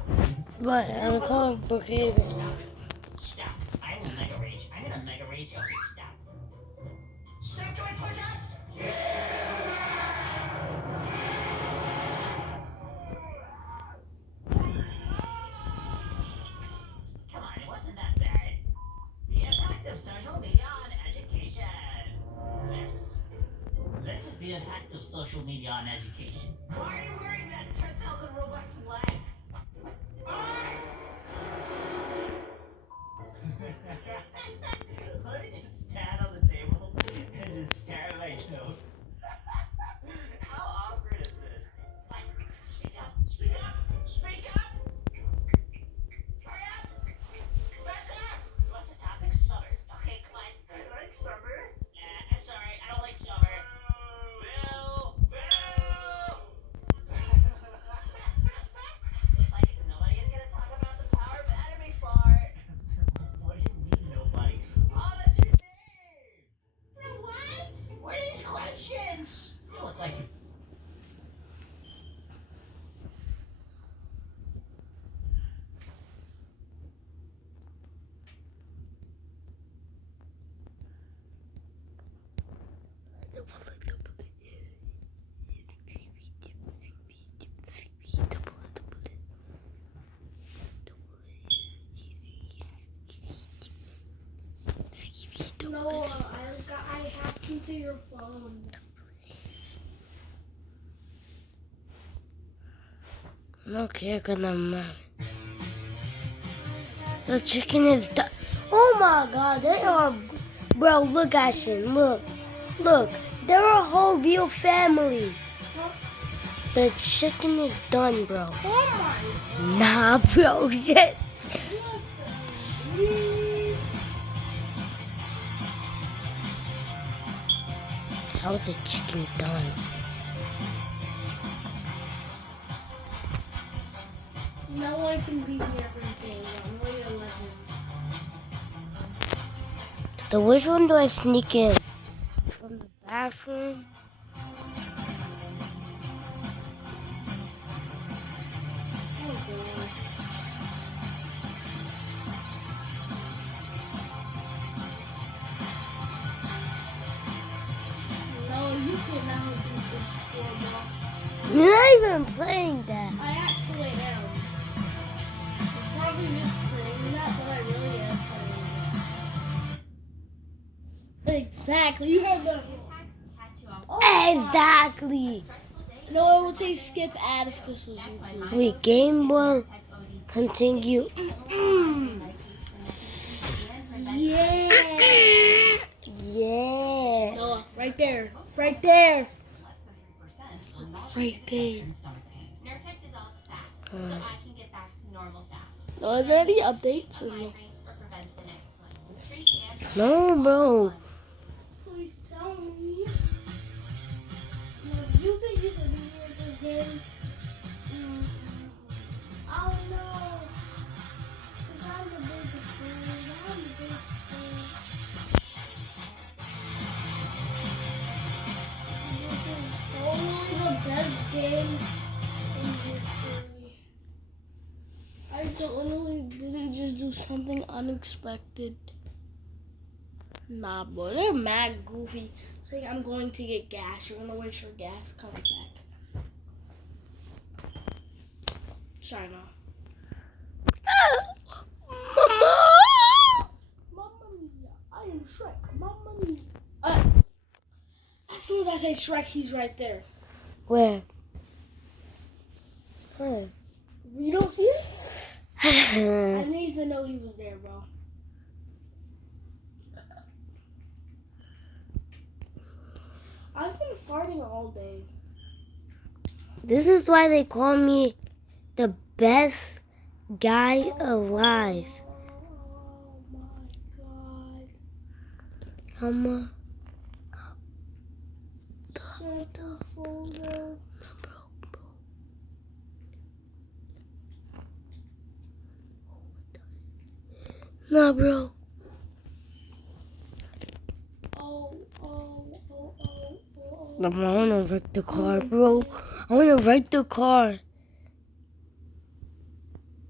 But I'm called Brookhaven. Stop. I will mega rage. I'm gonna mega rage. Okay, stop. Stop doing push-ups! Come on, it wasn't that bad. The impact of social media on education. This is the impact of social media on education. Why are you wearing that 10,000 Robux leg? Let me just stand on the table and just stare at my notes. How awkward is this? Like, speak up, speak up, speak up! Hurry up! Faster! What's the topic? Summer. Okay, come on. I like summer. I'm sorry, I don't like summer. Bill! Bill! Looks like nobody is gonna talk about the power of enemy fart. What do you mean nobody? Oh, that's your name! No, what? What are these questions? You look like you. No, I hacked into your phone. Okay, gonna. The chicken is done. Oh my god, they are. Bro, look, Ashton, look. Look, they're a whole real family. The chicken is done, bro. Oh my Nah, bro, shit. jeez. How's the chicken done? No one can beat me at everything. I'm really a legend. So which one do I sneak in? From the bathroom? Oh god. No, you cannot beat this score, bro. You're not even playing that. I actually am. I'm probably just saying that, but I really am playing this. Exactly. You have the. Oh my Exactly. God. No, I would say skip ad if this was YouTube. Wait, game will continue. Yeah. Yeah. No, right there. Right there. Right there. Nurtec dissolves fast, so I can get back to normal fast. No, are there any updates? Or no? Migraine or prevent the next one. Treat and No, bro. Please tell me. You think you can win this game? I don't know. Because I'm the biggest fan. I'm the biggest fan. This is totally the best game in history. I totally didn't just do something unexpected. Nah, boy, they're mad goofy. Say I'm going to get gas. You're gonna waste your gas. Come back. China. Mamma mia! I am Shrek. Mamma mia! As soon as I say Shrek, he's right there. Where? Where? You don't see it? I didn't even know he was there, bro. I've been farting all day. This is why they call me the best guy alive. Oh my god. Come on. Center folder. Nah, bro. Oh. I wanna wreck the car, bro. I wanna wreck the car.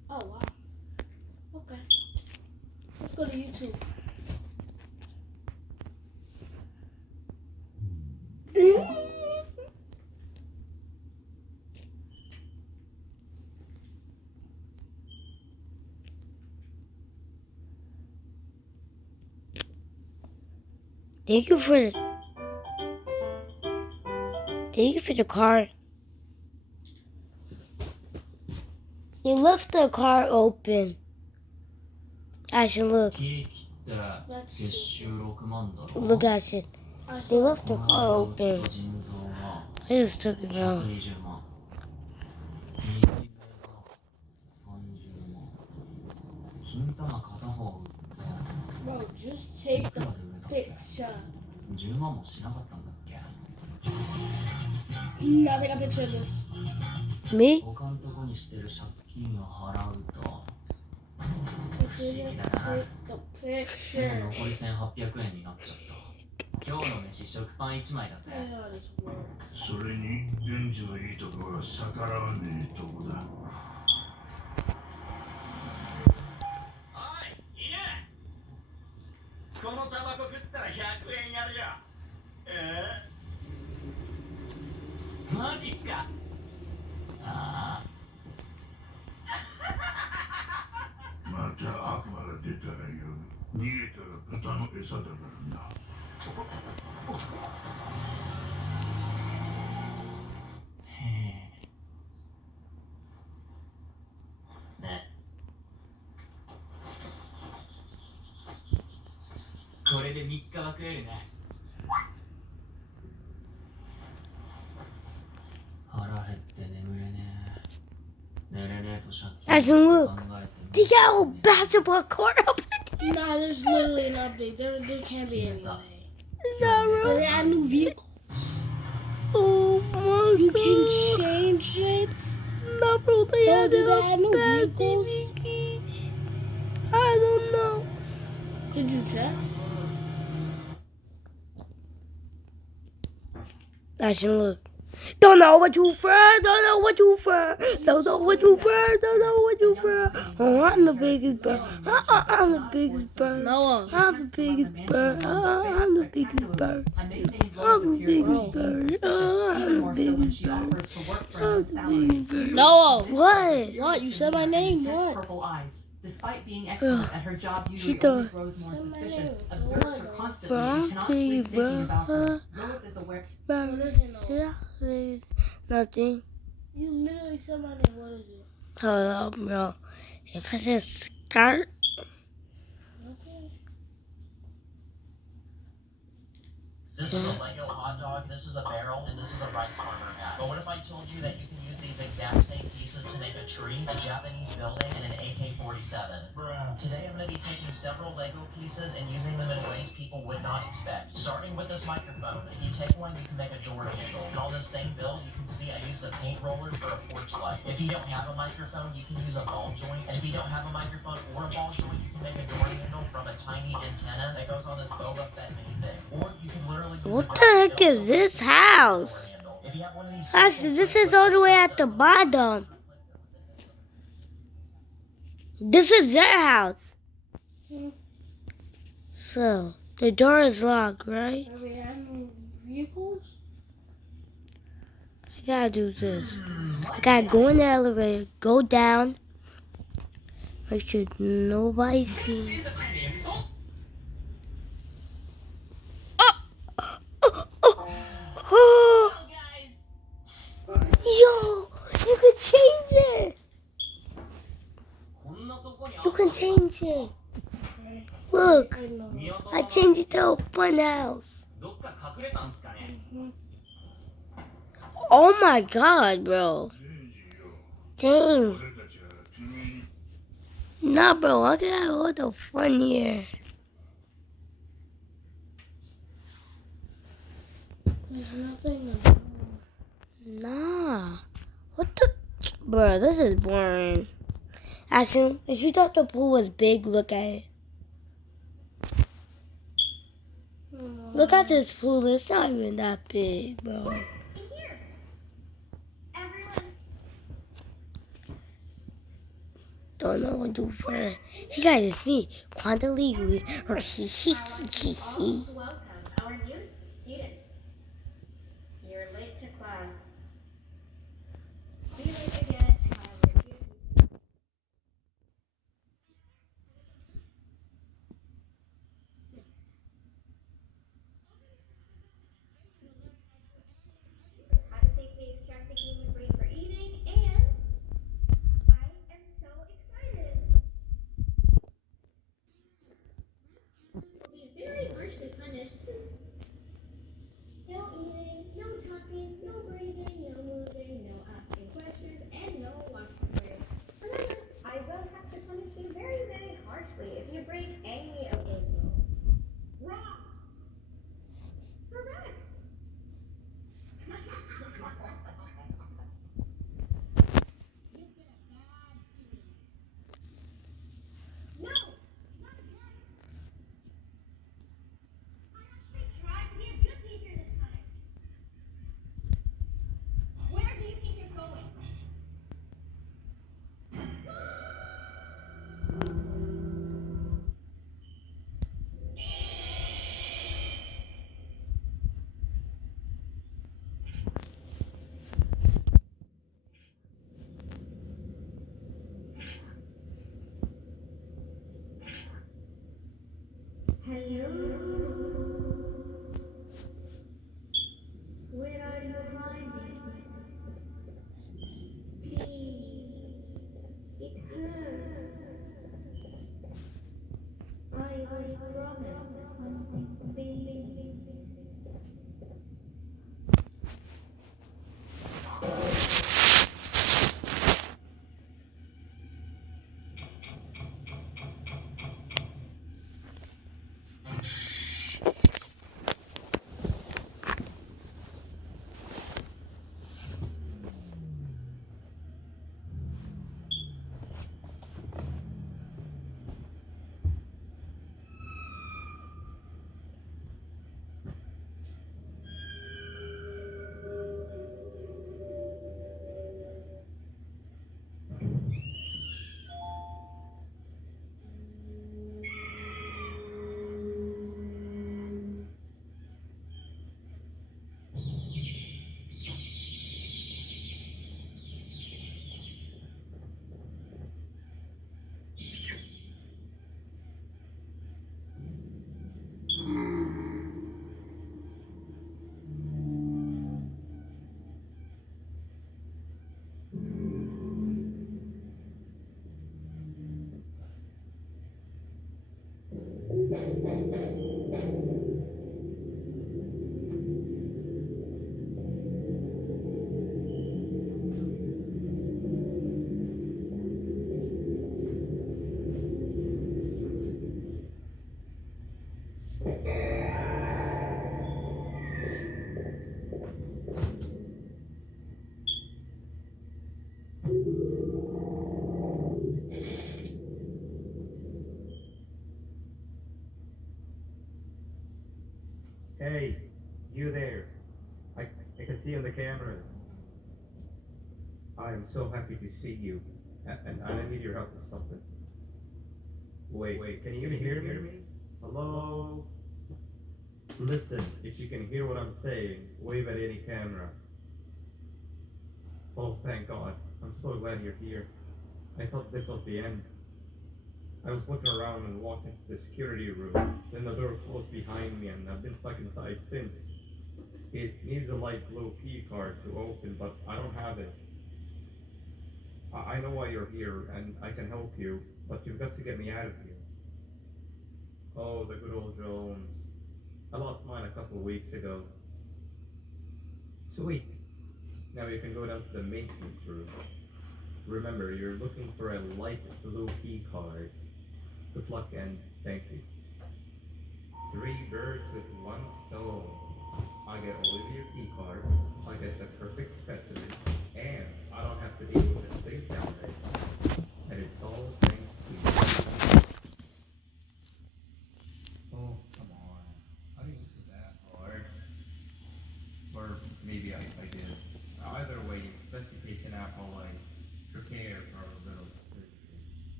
go to YouTube. Thank you for the car. You left the car open. Ashton, look. ケーキって月収6万だろ Look, Ashton. I They saw left the car open. 腎臓が I just took it out. 120万右目が30万金玉片方売って Bro, just い take く the らで売れたっけ picture. 10万もしなかったんだっけ Now take a picture of this. Me? 他のとこにしてる借金を払うと Take the もう picture. 残り1800円になっちゃった今日の飯食パン1枚だぜ I know this word. それにレンジのいいとこは逆らわねえとこだ。おい犬このタバコ食ったら100円やるよマジっすかあまた悪魔が出たらよ。逃げたら豚の餌だからな。へえねこれで3日は食えるね腹減って眠れねえ寝れねえと借金 Ashton, look. 考えて They got a whole basketball court open. Nah, there's literally an update. There can't be any way. No, But they add new vehicles. Oh my You can change it. No, bro, they Bro, had did they a add new bad vehicles? TV. I don't know. Could you check? Ashton, look. Don't know what you for, don't know what you for, don't know what you for, don't know what you for. Oh, I'm the biggest bird. I'm the biggest bird. Noah. I'm the biggest bird. I'm the biggest bird. I'm the biggest bird. I'm the biggest bird. I'm the biggest bird. Noah. What? What? You said my name. What? Purple eyes. Despite being excellent at her job, She Yuri only thought- grows more Say my suspicious, name. observes her constantly, Bro, and cannot sleep bro. thinking about her. Lilith is aware. What is it, Noah? Yeah, there's nothing. You literally said my name. What is it? Hold up, bro. If I just start, Okay. This is a Lego hot dog, this is a barrel, and this is a rice farmer hat. But what if I told you that you can use these exact same pieces to make a tree, a Japanese building, and an AK-47? Today I'm going to be taking several Lego pieces and using them in ways people would not expect. Starting with this microphone. If you take one, you can make a door handle. And on this same build, you can see I used a paint roller for a porch light. If you don't have a microphone, you can use a ball joint. And if you don't have a microphone or a ball joint, you can make a door handle from a tiny antenna that goes on this Boba Fett minifig. Or you can literally use what a the heck is this house? if you have one of these Actually, this is all the way at the bottom. This is their house. So, the door is locked, right? Are we adding vehicles? I gotta do this. I gotta go in the elevator, go down, make sure nobody sees. Yo, you can change it. You can change it. Look, I know. I changed it to a fun house. どっか隠れたんすかね Oh my god, bro. レンジよ。 Dang. 俺たちは君 Nah, bro, I got all the fun here. There's nothing to do. Nah. What the? Bro, this is boring. Ashton, if you thought the pool was big, look at it. Look at this pool. It's not even that big, bro. In here. Everyone. don't know what to do for it. Hey guys, it's me, Quanta Lee. Or Welcome, our newest student. You're late to class. Be late again, however, you how to safely extract the human brain for eating, and I am so excited. Will be very harshly punished. No eating, no talking, no breathing, no moving, no asking questions, and no washing breaks. Remember, I will have to punish you very, very harshly if you break any of those rules. Wrong. Correct. You've been a bad student. No, not again. I actually tried to be a good teacher this time. Where do you think you're going? Hello? Where are you hiding? Please. It hurts. I was promised something big. Hey, you there. I can see on the cameras. I am so happy to see you. And I need your help with something. Wait, can you even hear me? Hello? Listen, if you can hear what I'm saying, wave at any camera. Oh, thank God. I'm so glad you're here. I thought this was the end. I was looking around and walked into the security room. Then the door closed behind me and I've been stuck inside since. It needs a light blue key card to open, but I don't have it. I know why you're here and I can help you, but you've got to get me out of here. Oh, the good old Jones. I lost mine a couple of weeks ago. Sweet. Now you can go down to the maintenance room. Remember, you're looking for a light blue key card. Good luck and thank you. 3 birds with 1 stone. I get all of your key cards, I get the perfect specimen, and I don't have to deal with a thing down there. And it's all thanks to you. Oh, come on. I didn't use it that hard. Or maybe I did. Either way, it's best you take an apple and prepare for a little surgery.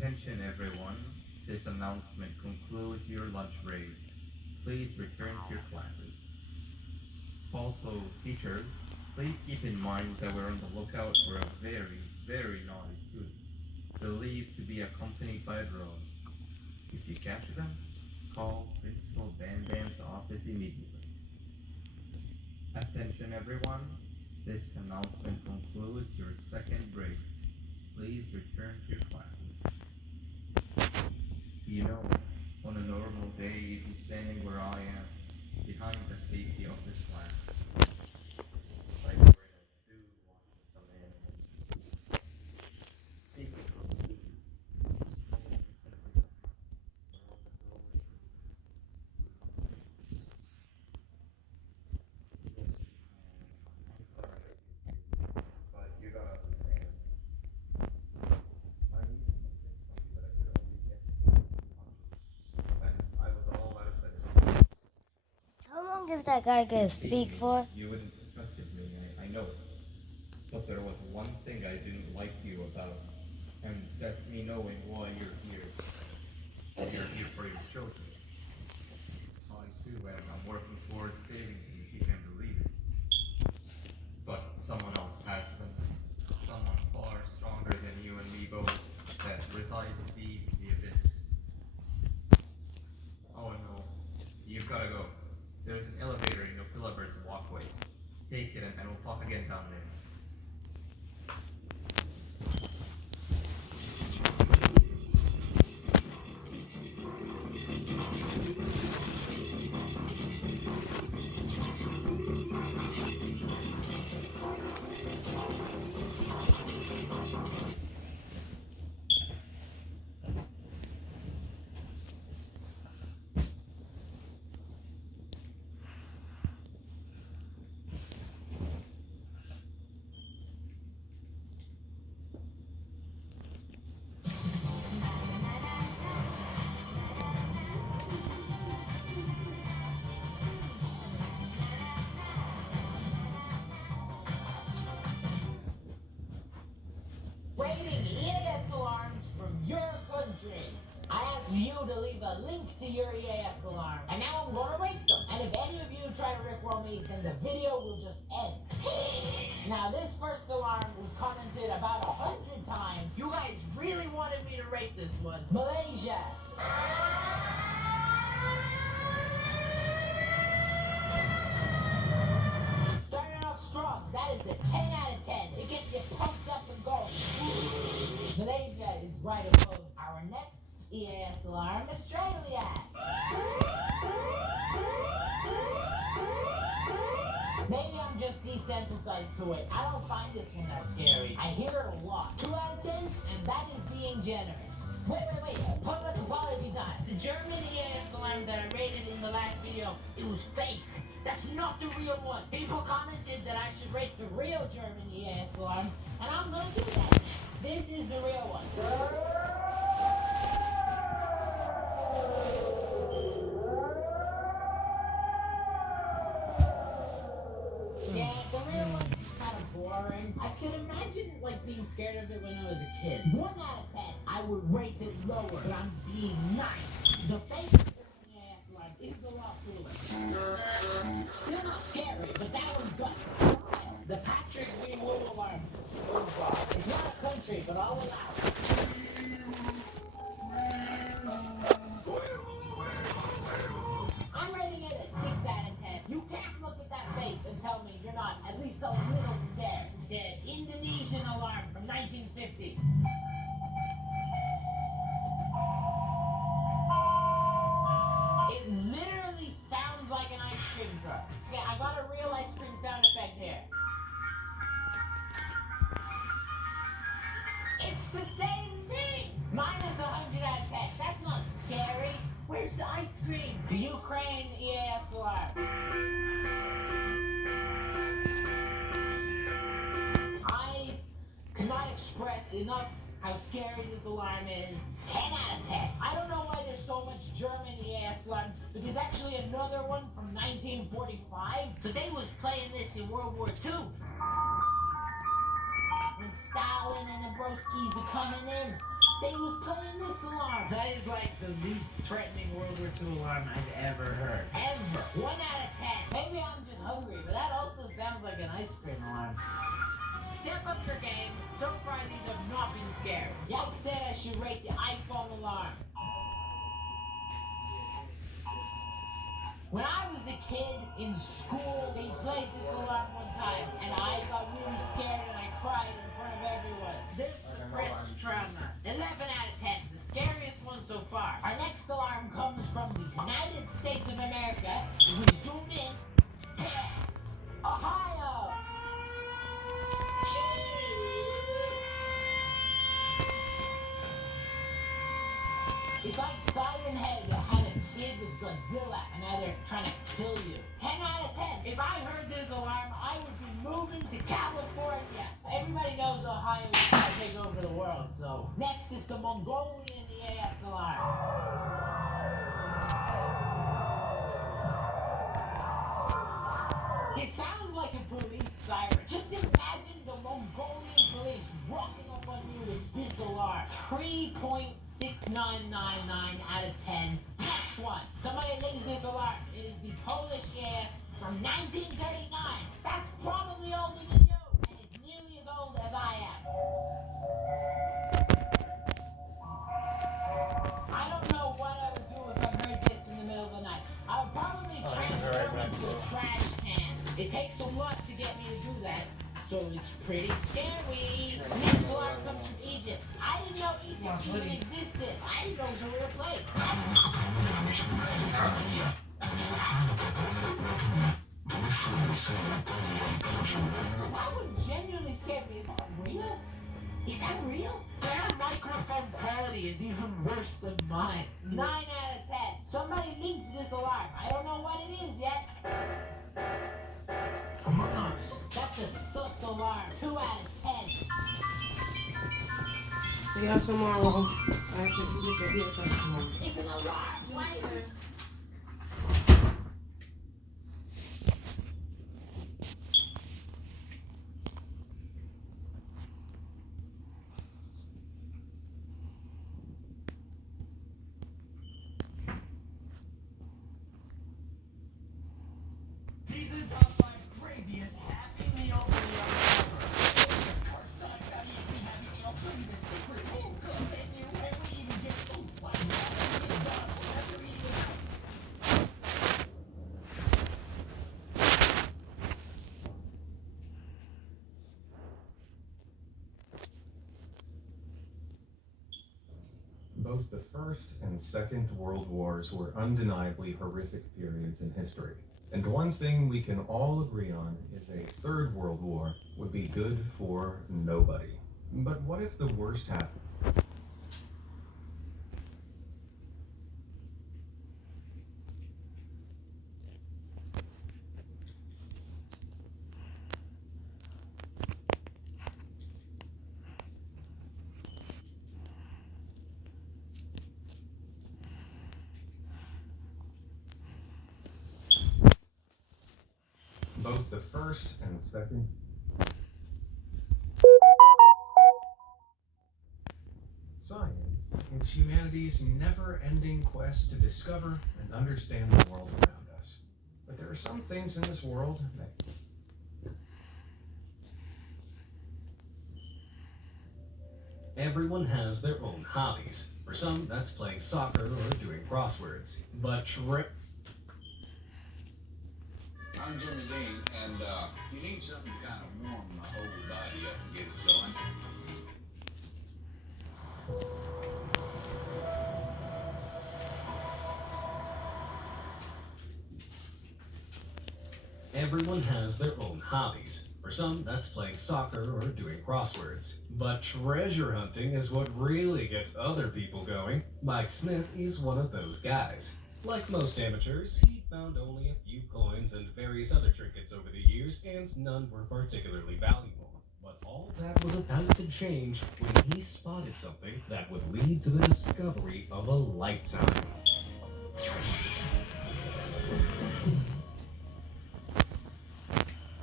Attention everyone, this announcement concludes your lunch break. Please return to your classes. Also, teachers, please keep in mind that we're on the lookout for a very, very naughty student, believed to be accompanied by a drone. If you catch them, call Principal Bam Bam's office immediately. Attention everyone, this announcement concludes your second break. Please return to your classes. You know, on a normal day, you'd be standing where I am, behind the safety of this class. Like we're in a zoo watching some animals. Speaking of zoo, I'm sorry, but you gotta understand. I needed something from you that I could only get and I was all out of it. How long is that guy gonna speak for? You wouldn't have trusted me, I know it. But there was one thing I didn't like you about, and that's me knowing why you're here. You're here for your children. I too am working towards saving them, if you can believe it. But someone else has them. Someone far stronger than you and me both, that resides deep in the abyss. Oh no, you've gotta go. There's an elevator in Nopila Bird's walkway. Take it and we'll talk again down there. Rating EAS alarms from your country. I asked you to leave a link to your EAS alarm, and now I'm gonna rate them. And if any of you try to rickroll me, then the video will just end. Now this first alarm was commented about 100 times. You guys really wanted me to rate this one. Malaysia. Starting off strong, that is a 10 out of 10. It gets you pumped up and going. Malaysia is right above our next EAS alarm, Australia. Maybe I'm just desensitized to it. I don't find this one that scary. I hear it a lot. 2 out of 10, and that is being generous. Wait. Public apology time. The German EAS alarm that I rated in the last video, it was fake. That's not the real one. People commented that I should rate the real German EAS alarm, and I'm gonna do that now. This is the real one. Yeah, the real one is kind of boring. I could imagine like being scared of it when I was a kid. 1 out of 10. I would rate it lower, but I'm being nice. The fake EAS alarm is a lot cooler. Still not scary, but that one's good. The Patrick V. Wood alarm. It's not a country, but I'll allow it. I'm rating it a 6 out of 10. You can't look at that face and tell me you're not at least a little scared. The Indonesian alarm from 1950. It literally sounds like an ice cream truck. Yeah, I got a real ice cream sound effect here. It's the same thing! Minus 100 out of 10. That's not scary. Where's the ice cream? The Ukraine EAS alarm. I cannot express enough how scary this alarm is. 10 out of 10. I don't know why there's so much German EAS alarms, but there's actually another one from 1945. So they was playing this in World War II. When Stalin and the Broskis are coming in, They was playing this alarm. That is like the least threatening World War II alarm I've ever heard. Ever. 1 out of 10. Maybe I'm just hungry, but that also sounds like an ice cream alarm. Step up your game. So far, these have not been scared. Yike said I should rate the iPhone alarm. When I was a kid in school, they played this alarm one time, and I got really scared and I cried in front of everyone. There's suppressed trauma. 11 out of 10, the scariest one so far. Our next alarm comes from the United States of America. We zoom in. Ohio! It's like Siren Head that had a kid with Godzilla, and now they're trying to kill you. 10 out of 10. If I heard this alarm, I would be moving to California. Everybody knows Ohio is trying to take over the world, so. Next is the Mongolian EAS alarm. It sounds like a police siren. Just imagine the Mongolian police rocking up on you with this alarm. 3.6999 out of 10. Next one. Somebody leaves this alarm. It is the Polish EAS from 1939. That's probably older than you, and it's nearly as old as I am. I don't know what I would do if I heard this in the middle of the night. I would probably transform into a trash can. It takes a lot to get me to do that, so it's pretty scary. Next alarm comes from Egypt. I didn't know Egypt even existed. I didn't know it was a real place. That would genuinely scare me. Is that real? Is that real? Their microphone quality is even worse than mine. 9 out of 10. Somebody leaked this alarm. I don't know what it is yet. Among Us. That's a sus alarm. 2 out of 10. See y'all tomorrow. I have to get your ears tomorrow. It's an alarm. Later. Season top 5 crazy and happy meal for the Both the First and Second World Wars were undeniably horrific periods in history. And one thing we can all agree on is a Third World War would be good for nobody. But what if the worst happened? Both the First and Second. Science is humanity's never-ending quest to discover and understand the world around us. But there are some things in this world that Everyone has their own hobbies. For some, that's playing soccer or doing crosswords. But I'm Jimmy Dean, and you need something to kind of warm the whole body up and get it going. Everyone has their own hobbies. For some, that's playing soccer or doing crosswords. But treasure hunting is what really gets other people going. Mike Smith is one of those guys. Like most amateurs, he found only a few coins and various other trinkets over the years, and none were particularly valuable. But all that was about to change when he spotted something that would lead to the discovery of a lifetime.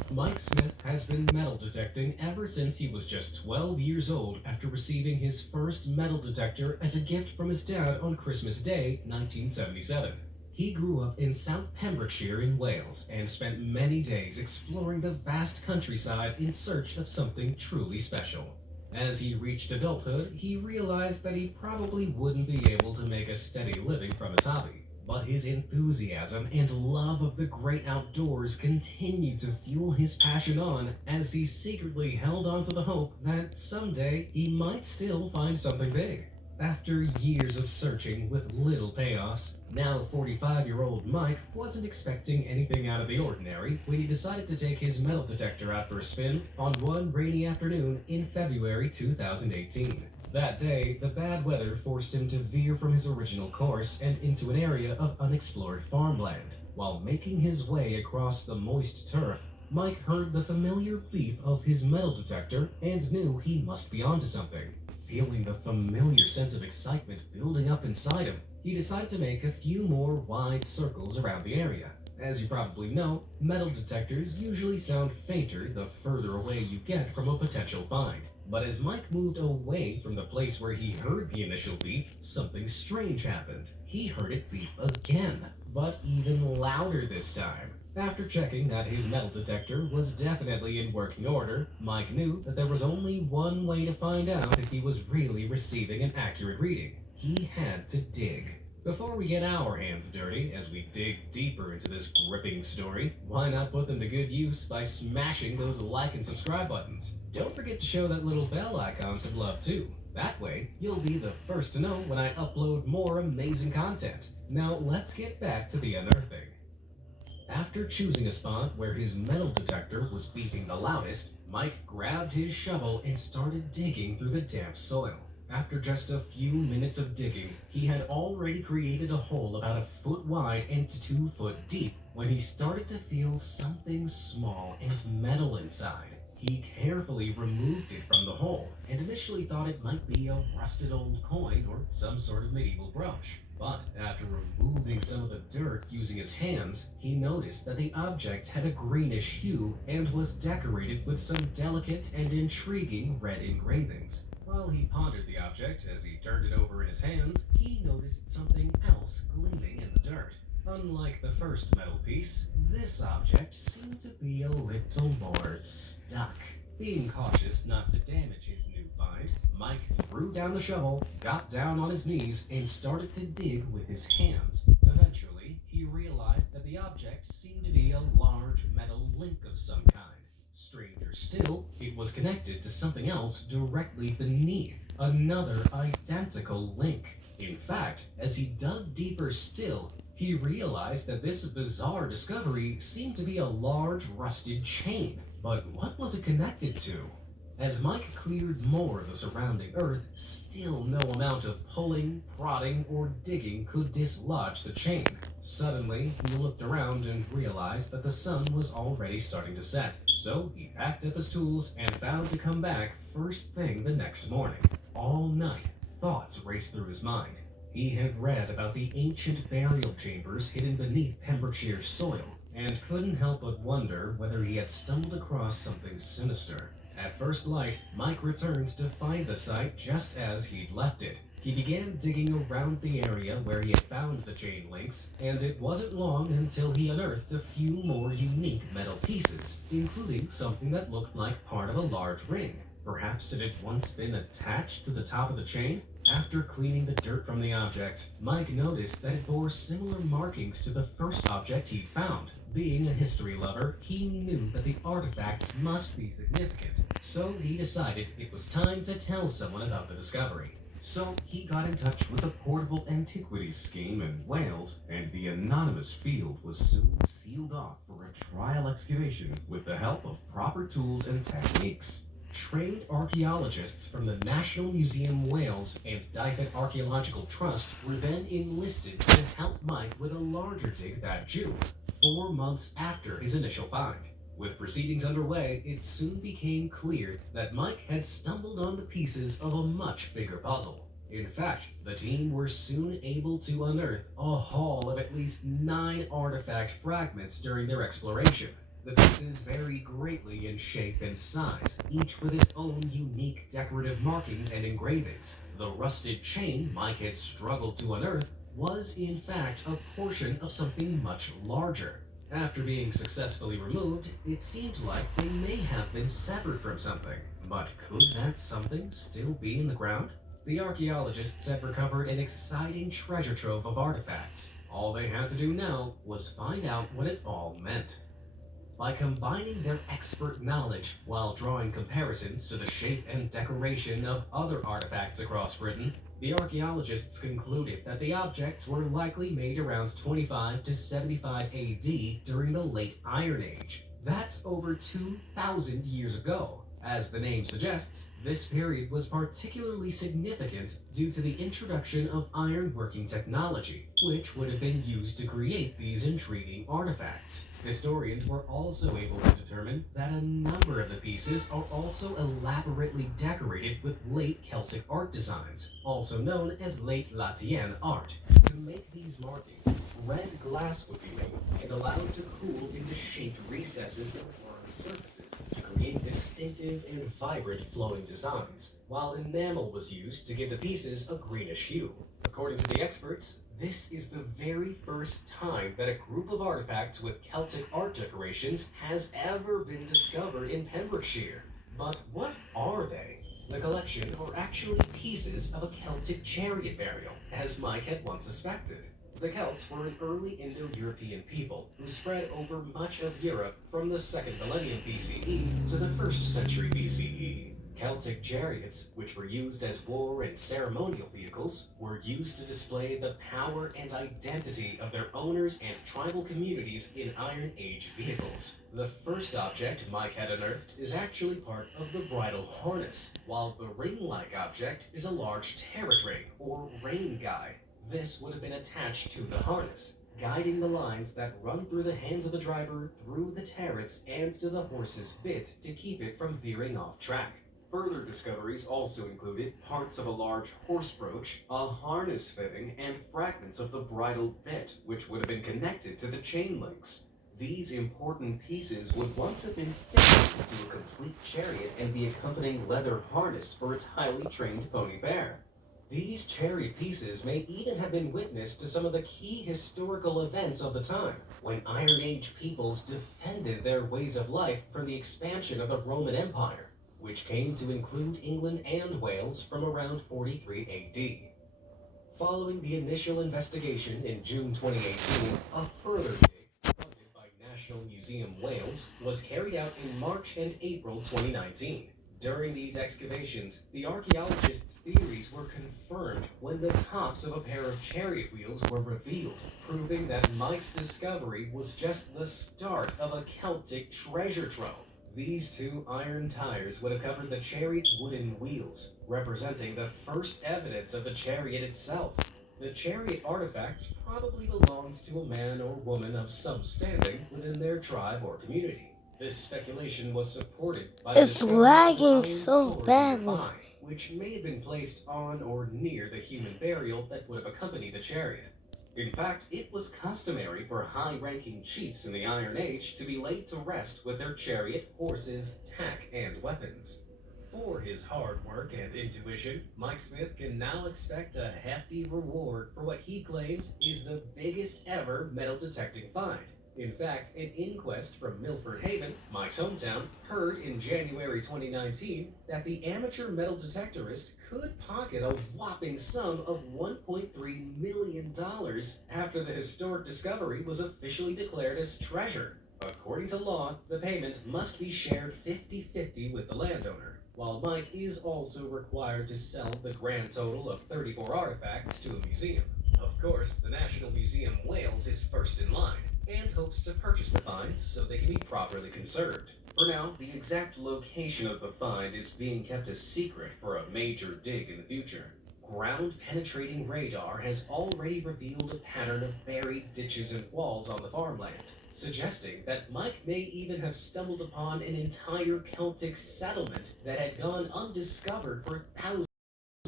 Mike Smith has been metal detecting ever since he was just 12 years old after receiving his first metal detector as a gift from his dad on Christmas Day, 1977. He grew up in South Pembrokeshire in Wales and spent many days exploring the vast countryside in search of something truly special. As he reached adulthood, he realized that he probably wouldn't be able to make a steady living from his hobby. But his enthusiasm and love of the great outdoors continued to fuel his passion on as he secretly held on to the hope that someday he might still find something big. After years of searching with little payoffs, now 45-year-old Mike wasn't expecting anything out of the ordinary when he decided to take his metal detector out for a spin on one rainy afternoon in February 2018. That day, the bad weather forced him to veer from his original course and into an area of unexplored farmland. While making his way across the moist turf, Mike heard the familiar beep of his metal detector and knew he must be onto something. Feeling the familiar sense of excitement building up inside him, he decided to make a few more wide circles around the area. As you probably know, metal detectors usually sound fainter the further away you get from a potential find. But as Mike moved away from the place where he heard the initial beep, something strange happened. He heard it beep again, but even louder this time. After checking that his metal detector was definitely in working order, Mike knew that there was only one way to find out if he was really receiving an accurate reading. He had to dig. Before we get our hands dirty as we dig deeper into this gripping story, why not put them to good use by smashing those like and subscribe buttons? Don't forget to show that little bell icon some love too. That way, you'll be the first to know when I upload more amazing content. Now let's get back to the unearthing. After choosing a spot where his metal detector was beeping the loudest, Mike grabbed his shovel and started digging through the damp soil. After just a few minutes of digging, he had already created a hole about 1 foot wide and 2 foot deep when he started to feel something small and metal inside. He carefully removed it from the hole and initially thought it might be a rusted old coin or some sort of medieval brooch. But after removing some of the dirt using his hands, he noticed that the object had a greenish hue and was decorated with some delicate and intriguing red engravings. While he pondered the object as he turned it over in his hands, he noticed something else gleaming in the dirt. Unlike the first metal piece, this object seemed to be a little more stuck. Being cautious not to damage his new find, Mike threw down the shovel, got down on his knees, and started to dig with his hands. Eventually, he realized that the object seemed to be a large metal link of some kind. Stranger still, it was connected to something else directly beneath, another identical link. In fact, as he dug deeper still, he realized that this bizarre discovery seemed to be a large rusted chain. But what was it connected to? As Mike cleared more of the surrounding earth, still no amount of pulling, prodding, or digging could dislodge the chain. Suddenly, he looked around and realized that the sun was already starting to set. So he packed up his tools and vowed to come back first thing the next morning. All night, thoughts raced through his mind. He had read about the ancient burial chambers hidden beneath Pembrokeshire soil, and couldn't help but wonder whether he had stumbled across something sinister. At first light, Mike returned to find the site just as he'd left it. He began digging around the area where he had found the chain links, and it wasn't long until he unearthed a few more unique metal pieces, including something that looked like part of a large ring. Perhaps it had once been attached to the top of the chain? After cleaning the dirt from the object, Mike noticed that it bore similar markings to the first object he'd found. Being a history lover, he knew that the artifacts must be significant, so he decided it was time to tell someone about the discovery. So he got in touch with the Portable Antiquities Scheme in Wales, and the anonymous field was soon sealed off for a trial excavation with the help of proper tools and techniques. Trained archaeologists from the National Museum Wales and Dyfed Archaeological Trust were then enlisted to help Mike with a larger dig that June, 4 months after his initial find. With proceedings underway, it soon became clear that Mike had stumbled on the pieces of a much bigger puzzle. In fact, the team were soon able to unearth a haul of at least 9 artifact fragments during their exploration. The pieces vary greatly in shape and size, each with its own unique decorative markings and engravings. The rusted chain Mike had struggled to unearth was, in fact, a portion of something much larger. After being successfully removed, it seemed like they may have been severed from something. But could that something still be in the ground? The archaeologists had recovered an exciting treasure trove of artifacts. All they had to do now was find out what it all meant. By combining their expert knowledge while drawing comparisons to the shape and decoration of other artifacts across Britain, the archaeologists concluded that the objects were likely made around 25 to 75 AD during the Late Iron Age. That's over 2,000 years ago. As the name suggests, this period was particularly significant due to the introduction of iron-working technology, which would have been used to create these intriguing artifacts. Historians were also able to determine that a number of the pieces are also elaborately decorated with late Celtic art designs, also known as late Latian art. To make these markings, red glass would be made and allowed to cool into shaped recesses of bronze surfaces to create distinctive and vibrant flowing designs, while enamel was used to give the pieces a greenish hue. According to the experts, this is the very first time that a group of artifacts with Celtic art decorations has ever been discovered in Pembrokeshire. But what are they? The collection are actually pieces of a Celtic chariot burial, as Mike had once suspected. The Celts were an early Indo-European people who spread over much of Europe from the 2nd millennium BCE to the 1st century BCE. Celtic chariots, which were used as war and ceremonial vehicles, were used to display the power and identity of their owners and tribal communities in Iron Age vehicles. The first object Mike had unearthed is actually part of the bridle harness, while the ring-like object is a large terret ring, or rein guide. This would have been attached to the harness, guiding the lines that run through the hands of the driver, through the terrets, and to the horse's bit to keep it from veering off track. Further discoveries also included parts of a large horse brooch, a harness fitting, and fragments of the bridle bit, which would have been connected to the chain links. These important pieces would once have been fitted to a complete chariot and the accompanying leather harness for its highly trained pony bear. These chariot pieces may even have been witness to some of the key historical events of the time, when Iron Age peoples defended their ways of life from the expansion of the Roman Empire, which came to include England and Wales from around 43 AD. Following the initial investigation in June 2018, a further dig, funded by National Museum Wales, was carried out in March and April 2019. During these excavations, the archaeologists' theories were confirmed when the tops of a pair of chariot wheels were revealed, proving that Mike's discovery was just the start of a Celtic treasure trove. These two iron tires would have covered the chariot's wooden wheels, representing the first evidence of the chariot itself. The chariot artifacts probably belonged to a man or woman of some standing within their tribe or community. This speculation was supported by the It's discovery of lagging an iron so sword badly. nearby, which may have been placed on or near the human burial that would have accompanied the chariot. In fact, it was customary for high-ranking chiefs in the Iron Age to be laid to rest with their chariot, horses, tack, and weapons. For his hard work and intuition, Mike Smith can now expect a hefty reward for what he claims is the biggest ever metal detecting find. In fact, an inquest from Milford Haven, Mike's hometown, heard in January 2019 that the amateur metal detectorist could pocket a whopping sum of $1.3 million after the historic discovery was officially declared as treasure. According to law, the payment must be shared 50-50 with the landowner, while Mike is also required to sell the grand total of 34 artifacts to a museum. Of course, the National Museum Wales is first in line, and hopes to purchase the finds so they can be properly conserved. For now, the exact location of the find is being kept a secret for a major dig in the future. Ground-penetrating radar has already revealed a pattern of buried ditches and walls on the farmland, suggesting that Mike may even have stumbled upon an entire Celtic settlement that had gone undiscovered for thousands of years.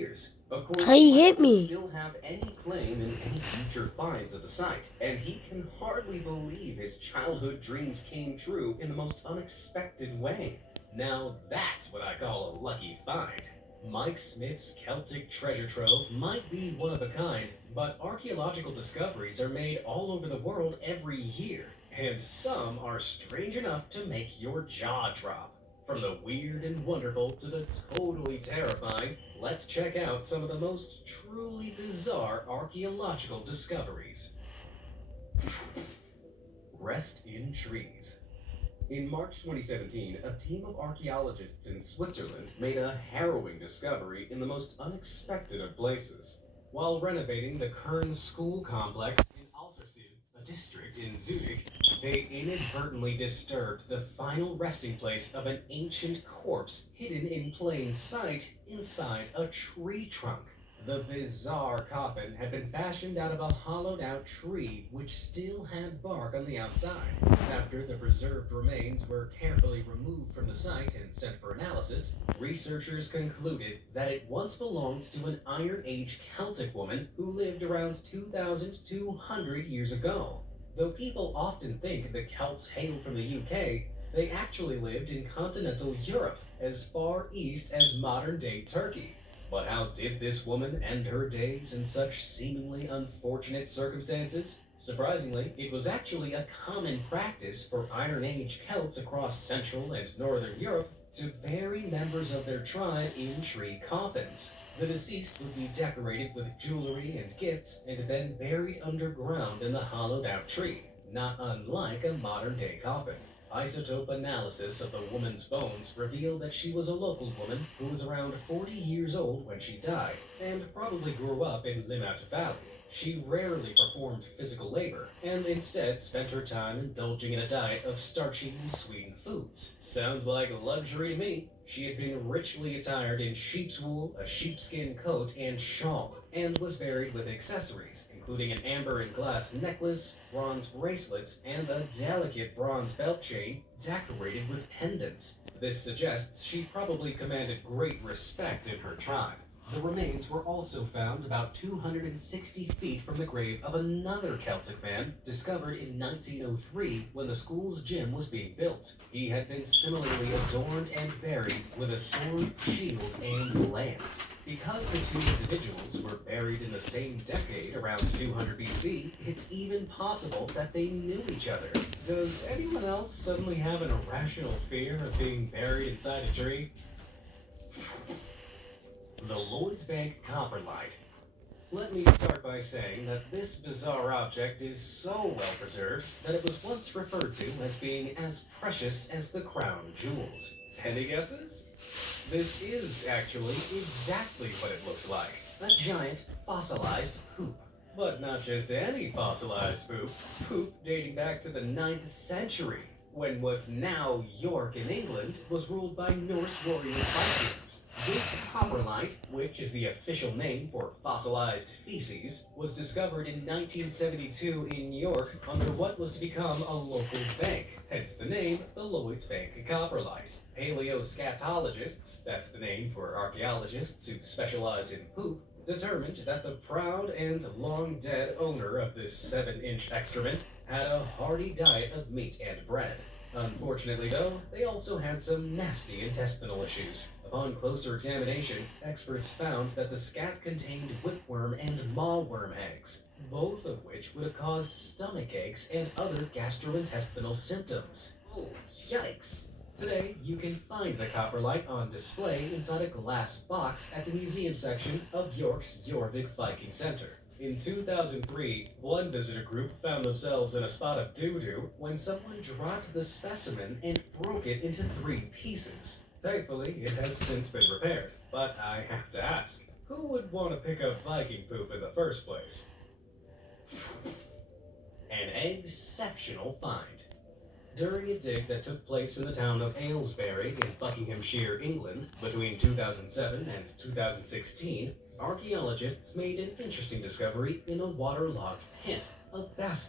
years. Of course, He hit Mike doesn't me. still have any claim in any future finds at the site, and he can hardly believe his childhood dreams came true in the most unexpected way. Now that's what I call a lucky find. Mike Smith's Celtic treasure trove might be one of a kind, but archaeological discoveries are made all over the world every year, and some are strange enough to make your jaw drop. From the weird and wonderful to the totally terrifying, let's check out some of the most truly bizarre archaeological discoveries. Rest in trees. In March 2017, a team of archaeologists in Switzerland made a harrowing discovery in the most unexpected of places. While renovating the Kern School complex in Alsersee, a district in Zurich, they inadvertently disturbed the final resting place of an ancient corpse hidden in plain sight inside a tree trunk. The bizarre coffin had been fashioned out of a hollowed-out tree which still had bark on the outside. After the preserved remains were carefully removed from the site and sent for analysis, researchers concluded that it once belonged to an Iron Age Celtic woman who lived around 2,200 years ago. Though people often think the Celts hailed from the UK, they actually lived in continental Europe, as far east as modern-day Turkey. But how did this woman end her days in such seemingly unfortunate circumstances? Surprisingly, it was actually a common practice for Iron Age Celts across Central and Northern Europe to bury members of their tribe in tree coffins. The deceased would be decorated with jewelry and gifts and then buried underground in the hollowed-out tree, not unlike a modern-day coffin. Isotope analysis of the woman's bones revealed that she was a local woman who was around 40 years old when she died, and probably grew up in Limmat Valley. She rarely performed physical labor, and instead spent her time indulging in a diet of starchy and sweetened foods. Sounds like luxury to me. She had been richly attired in sheep's wool, a sheepskin coat, and shawl, and was buried with accessories, including an amber and glass necklace, bronze bracelets, and a delicate bronze belt chain decorated with pendants. This suggests she probably commanded great respect in her tribe. The remains were also found about 260 feet from the grave of another Celtic man discovered in 1903 when the school's gym was being built. He had been similarly adorned and buried with a sword, shield, and lance. Because the two individuals were buried in the same decade, around 200 BC, it's even possible that they knew each other. Does anyone else suddenly have an irrational fear of being buried inside a tree? The Lloyds Bank Copperlight. Let me start by saying that this bizarre object is so well preserved that it was once referred to as being as precious as the crown jewels. Any guesses? This is actually exactly what it looks like. A giant fossilized poop. But not just any fossilized poop. Poop dating back to the 9th century, when what's now York in England was ruled by Norse warrior Vikings. This copperlight, which is the official name for fossilized feces, was discovered in 1972 in York under what was to become a local bank, hence the name, the Lloyds Bank Copperlight. Paleoscatologists, that's the name for archaeologists who specialize in poop, determined that the proud and long-dead owner of this 7-inch excrement had a hearty diet of meat and bread. Unfortunately, though, they also had some nasty intestinal issues. Upon closer examination, experts found that the scat contained whipworm and mawworm eggs, both of which would have caused stomach aches and other gastrointestinal symptoms. Oh, yikes! Today, you can find the copperlight on display inside a glass box at the museum section of York's Jorvik Viking Center. In 2003, one visitor group found themselves in a spot of doo-doo when someone dropped the specimen and broke it into 3 pieces. Thankfully, it has since been repaired, but I have to ask, who would want to pick up Viking poop in the first place? An exceptional find. During a dig that took place in the town of Aylesbury in Buckinghamshire, England, between 2007 and 2016, archaeologists made an interesting discovery in a waterlogged pit, a basket